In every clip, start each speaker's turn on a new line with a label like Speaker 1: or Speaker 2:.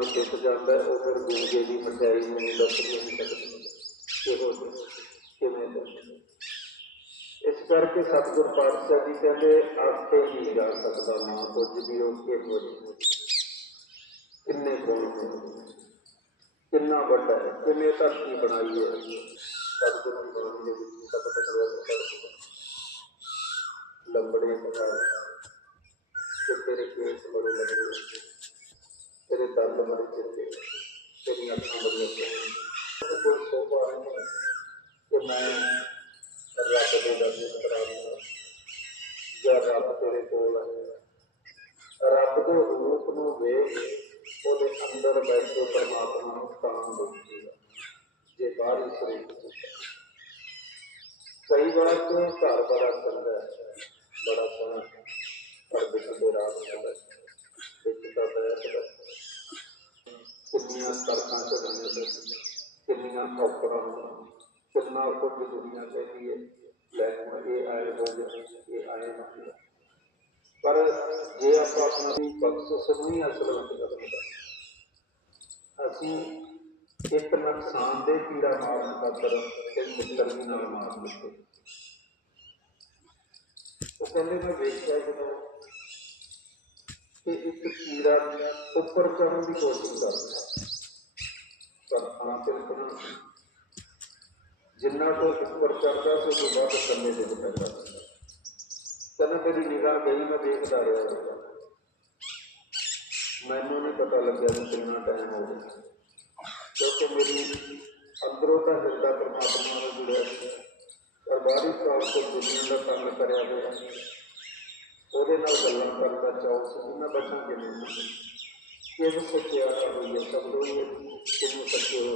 Speaker 1: دکھ جاتا ہے وہ پھر گونگے بھی مٹھائی نہیں دست نہیں کرنے اس کر کے ستگر پاتشاہ جی کہتے آتے ہی جا سکتا ماں کچھ بھی اس کے بول کنے کون ہیں کنا بڑا ہے کنے دھرتی بنائی ہے ستگر کی لمبڑے بنائے تو تیرے کیس بڑے لگے ಎಲ್ಲ ಮಡಿಕೇರಿ ತೆಂಗಿನ رب تیرے کول ہے رب ਕਈ ਵਾਰ ਤੋਂ ਘਰ ਬੜਾ ਸੰਗ ਕਿੰਨੀਆਂ ਔਕੜਾਂ ਹੋਣ ਕਿੰਨਾ ਕੁਝ ਦੁਨੀਆ ਕਹਿੰਦੀ ਹੈ। ਲੈ ਇਹ ਆਏ ਹੋ ਇਹ ਆਏ ਨਾ। ਪਰ ਜੇ ਆਪਾਂ ਆਪਣਾ ਵੀ ਬਖਸ਼ਿਸ਼ ਅਸਲ ਵਿੱਚ ਕਰਦਾ ਅਸੀਂ ਇੱਕ ਨੁਕਸਾਨ ਦੇ ਕੀੜਾ ਮਾਰਨ ਖਾਤਰ ਤੇ ਮਿੱਤਰ ਵੀ ਨਾਲ ਮਾਰ ਦਿੱਤੇ। ਉਹ ਕਹਿੰਦੇ ਮੈਂ ਵੇਖਿਆ ਜਦੋਂ ਕਿ ਇੱਕ ਕੀੜਾ ਉੱਪਰ ਚੜਨ ਦੀ ਕੋਸ਼ਿਸ਼ ਕਰਦਾ حاصل کرنا جنہ کو شکر کرتا تو بات کرنے سے کرتا کدے میری نگاہ گئی، میں دیکھتا رہا مینو نہیں پتا لگا کہ کتنا ٹائم ہو گیا۔ کیونکہ میری اندروں کا ہردا پرماتما نے جڑیا اور باہری طور پر دنیا کا کام کرا گیا۔ وہ گلا کرتا چاہو سکوں میں بچوں کے لیے ಕೇಳಿದ್ದಕ್ಕೆ ಯಾರಾದರೂ ಶಬ್ದವು ಕೆಮ್ಮು ಸತ್ಯವು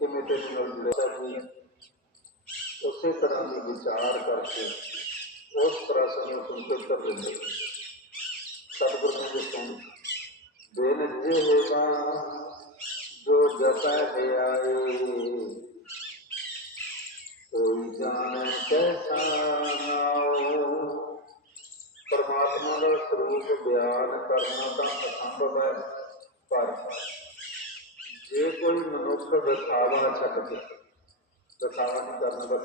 Speaker 1: ಕೆಮ್ಮಿಟರ್ಮಿನಲ್ اسی طرح کی وچار کر کے اس طرح سے سنکت کر لیتے ستگرو نے جو سن بے نجے ہوگا جو جتا ہے آئے کوئی جانے کیسا پرماتما کا سروپ بیان کرنا تو اسمبھ ہے پاس۔ کوئی منوج کا دکھاوا اچھا کرتے دکھاوا نہیں کرنا